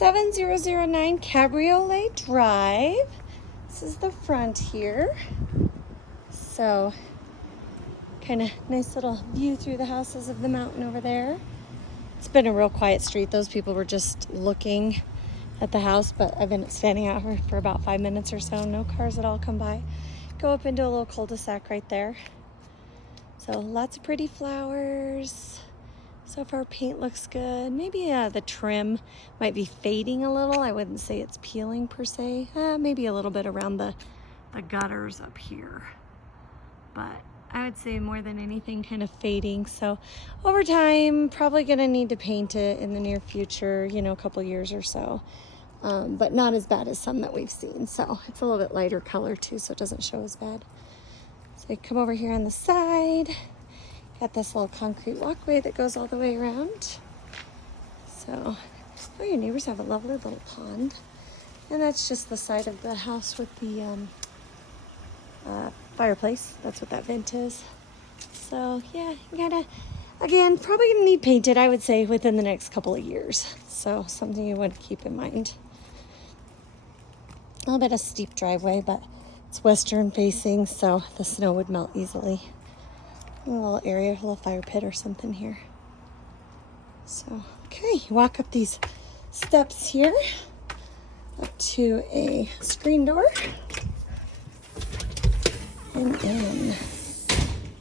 7009 Cabriolet Drive. This is the front here. So, kind of nice little view through the houses of the mountain over there. It's been a real quiet street. Those people were just looking at the house, but I've been standing out here for about 5 minutes or so. No cars at all come by. Go up into a little cul-de-sac right there. So lots of pretty flowers. So far paint looks good. Maybe the trim might be fading a little. I wouldn't say it's peeling per se. Maybe a little bit around the gutters up here. But I would say more than anything kind of fading. So over time, probably gonna need to paint it in the near future, you know, a couple years or so. But not as bad as some that we've seen. So it's a little bit lighter color too, so it doesn't show as bad. So you come over here on the side. Got this little concrete walkway that goes all the way around. So, oh, your neighbors have a lovely little pond. And that's just the side of the house with the fireplace. That's what that vent is. So yeah, you gotta, again, probably gonna need painted, I would say, within the next couple of years. So something you want to keep in mind. A little bit of steep driveway, but it's western facing, so the snow would melt easily. A little area, a little fire pit or something here. So, okay, you walk up these steps here up to a screen door. And then,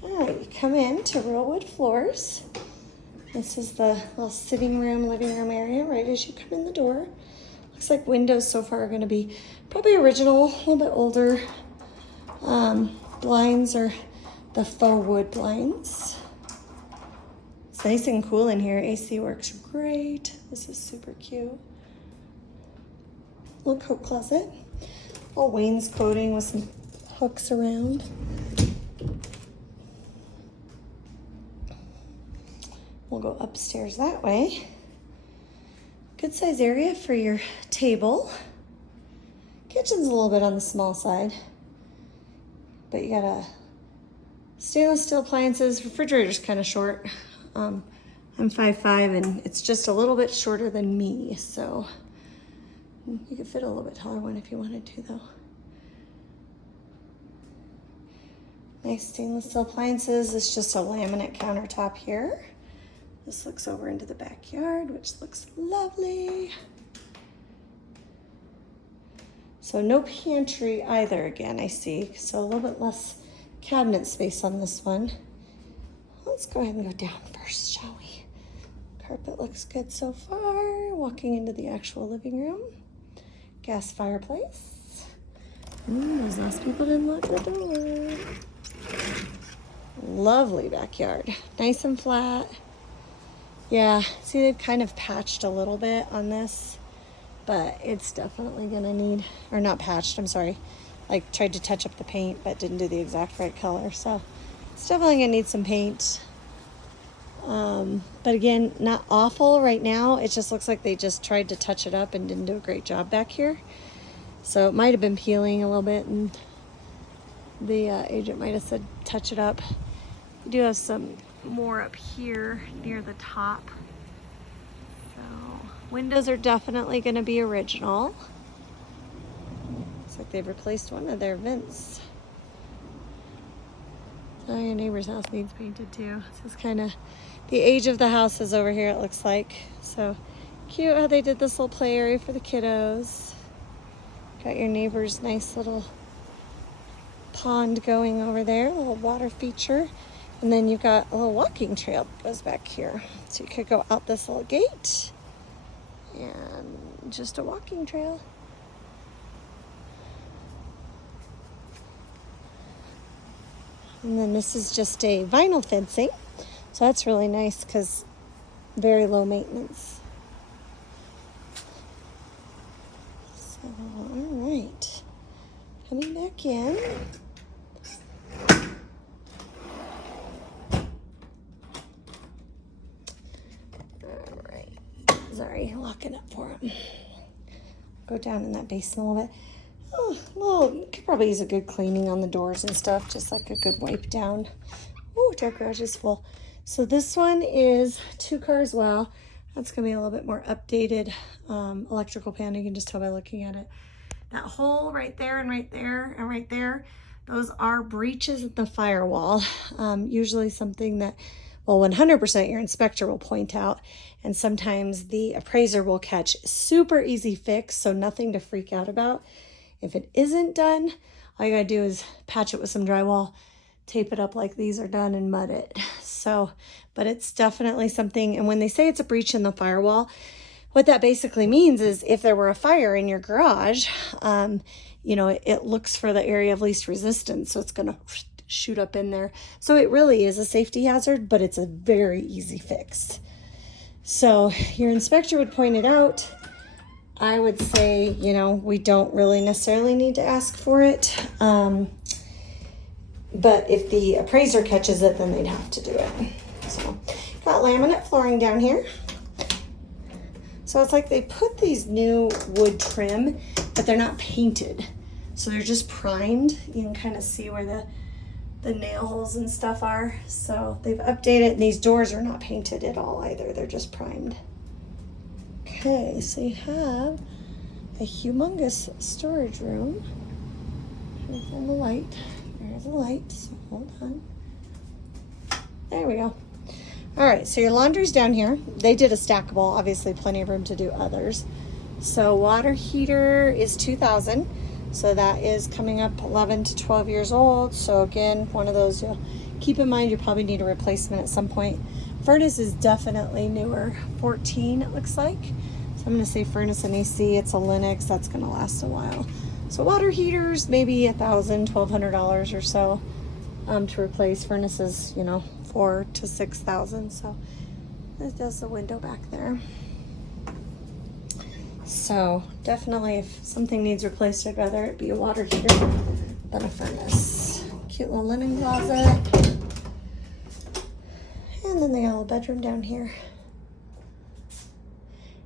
you come in to real wood floors. This is the little sitting room, living room area right as you come in the door. Looks like windows so far are going to be probably original, a little bit older. Blinds are the faux wood blinds. It's nice and cool in here. AC works great. This is super cute. Little coat closet. All wainscoting with some hooks around. We'll go upstairs that way. Good size area for your table. Kitchen's a little bit on the small side, but you got a stainless steel appliances. Refrigerator's kind of short. I'm 5'5" and it's just a little bit shorter than me, so you could fit a little bit taller one if you wanted to, though. Nice stainless steel appliances. It's just a laminate countertop here. This looks over into the backyard, which looks lovely. So no pantry either, again, I see. So a little bit less cabinet space on this one. Let's go ahead and go down first, shall we? Carpet looks good so far. Walking into the actual living room. Gas fireplace. Those last people didn't lock the door. Lovely backyard. Nice and flat. Yeah, see, they've kind of patched a little bit on this, but it's definitely gonna need, or not patched, I'm sorry. Like tried to touch up the paint, but didn't do the exact right color. So it's definitely gonna need some paint. But again, not awful right now. It just looks like they just tried to touch it up and didn't do a great job back here. So it might've been peeling a little bit and the agent might've said, touch it up. We do have some more up here near the top. So windows are definitely gonna be original. Like they've replaced one of their vents. So your neighbor's house needs painted too. This is kind of the age of the house is over here, it looks like. So cute how they did this little play area for the kiddos. Got your neighbor's nice little pond going over there, a little water feature. And then you've got a little walking trail that goes back here. So you could go out this little gate and just a walking trail. And then this is just a vinyl fencing. So that's really nice because very low maintenance. So, all right. Coming back in. All right. Sorry, locking up for him. Go down in that basement a little bit. Oh, well, you could probably use a good cleaning on the doors and stuff, just like a good wipe down. Oh, our garage is full. So this one is 2 car as well. That's gonna be a little bit more updated electrical pan. You can just tell by looking at it. That hole right there and right there and right there, those are breaches in the firewall. Usually something that, well, 100% your inspector will point out, and sometimes the appraiser will catch. Super easy fix, so nothing to freak out about. If it isn't done, all you gotta do is patch it with some drywall, tape it up like these are done, and mud it. So, but it's definitely something, and when they say it's a breach in the firewall, what that basically means is if there were a fire in your garage, you know, it looks for the area of least resistance, so it's gonna shoot up in there. So it really is a safety hazard, but it's a very easy fix. So your inspector would point it out. I would say, you know, we don't really necessarily need to ask for it. But if the appraiser catches it, then they'd have to do it. So got laminate flooring down here. So it's like they put these new wood trim, but they're not painted. So they're just primed. You can kind of see where the nail holes and stuff are. So they've updated, and these doors are not painted at all either. They're just primed. Okay, so you have a humongous storage room. Here's on the light. There's the light. So hold on. There we go. All right, so your laundry's down here. They did a stackable, obviously plenty of room to do others. So water heater is $2,000. So that is coming up 11 to 12 years old. So again, one of those you'll keep in mind, you probably need a replacement at some point. Furnace is definitely newer, 14 it looks like. So I'm gonna say furnace and AC, it's a Lennox, that's gonna last a while. So water heaters, maybe $1,000, $1,200 or so to replace. Furnaces, you know, $4,000 to $6,000. So this does the window back there. So definitely if something needs replaced, I'd rather it be a water heater than a furnace. Cute little linen closet. And then they got a little bedroom down here.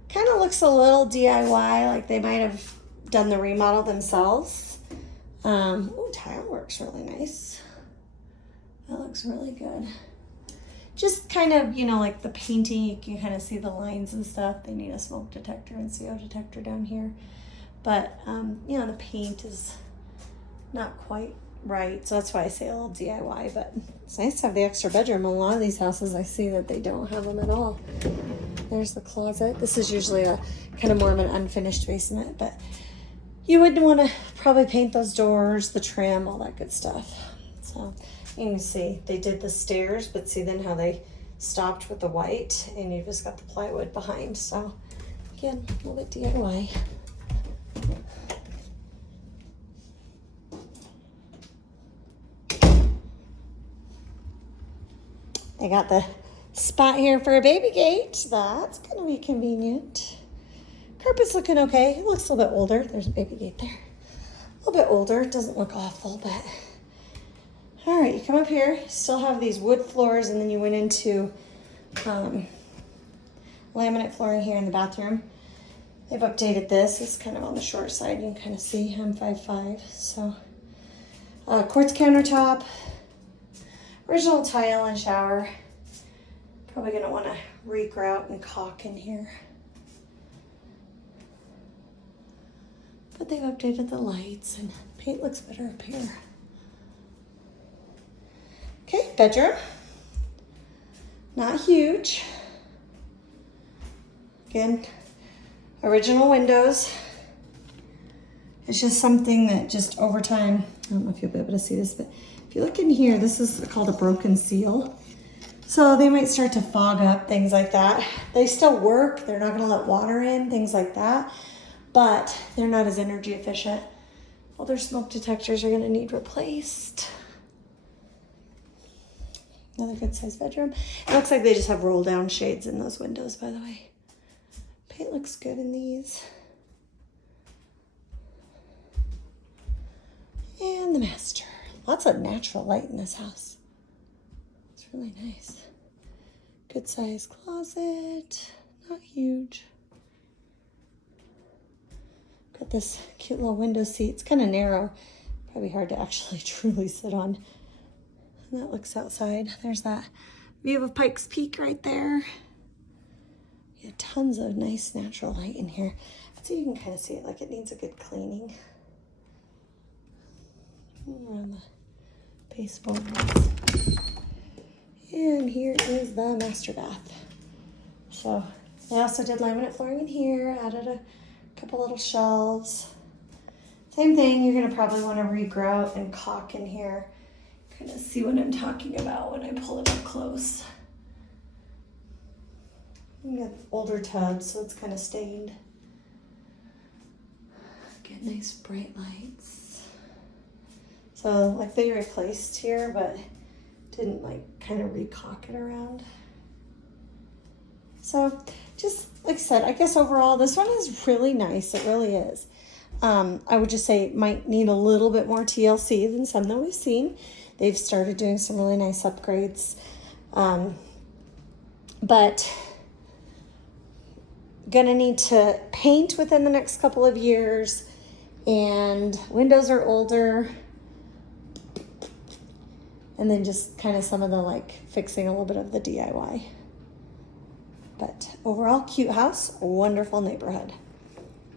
Kind of looks a little DIY, like they might have done the remodel themselves. Oh, tile work's really nice. That looks really good. Just kind of, you know, like the painting, you can kind of see the lines and stuff. They need a smoke detector and CO detector down here. But, you know, the paint is not quite right. So that's why I say a little DIY, but it's nice to have the extra bedroom. A lot of these houses, I see that they don't have them at all. There's the closet. This is usually a kind of more of an unfinished basement, but you would want to probably paint those doors, the trim, all that good stuff. So you can see they did the stairs, but see then how they stopped with the white, and you just got the plywood behind. So again, a little bit DIY. They got the spot here for a baby gate. That's gonna be convenient. Carpet's looking okay. It looks a little bit older. There's a baby gate there. A little bit older. It doesn't look awful, but all right, you come up here, still have these wood floors, and then you went into laminate flooring here in the bathroom. They've updated this. It's kind of on the short side. You can kind of see I'm 5'5", so quartz countertop, original tile and shower. Probably gonna want to re-grout and caulk in here. But they've updated the lights, and paint looks better up here. Okay, bedroom. Not huge. Again, original windows. It's just something that just over time, I don't know if you'll be able to see this, but if you look in here, this is called a broken seal. So they might start to fog up, things like that. They still work. They're not gonna let water in, things like that, but they're not as energy efficient. All their smoke detectors are gonna need replaced. Another good sized bedroom. It looks like they just have roll down shades in those windows, by the way. Paint looks good in these. And the master. Lots of natural light in this house. It's really nice. Good sized closet. Not huge. Got this cute little window seat. It's kind of narrow. Probably hard to actually truly sit on. And that looks outside. There's that view of Pikes Peak right there. Yeah, tons of nice natural light in here. So you can kind of see it like it needs a good cleaning. Around the baseboards. And here is the master bath. So I also did laminate flooring in here, added a couple little shelves. Same thing, you're gonna probably wanna regrout and caulk in here. Kind of see what I'm talking about when I pull it up close. We got older tubs, so it's kind of stained. Get nice bright lights. So like they replaced here, but didn't like kind of re-caulk it around. So just like I said, I guess overall this one is really nice. It really is. I would just say it might need a little bit more TLC than some that we've seen. They've started doing some really nice upgrades. But gonna need to paint within the next couple of years, and windows are older. And then just kind of some of the like fixing a little bit of the DIY. But overall, cute house, wonderful neighborhood.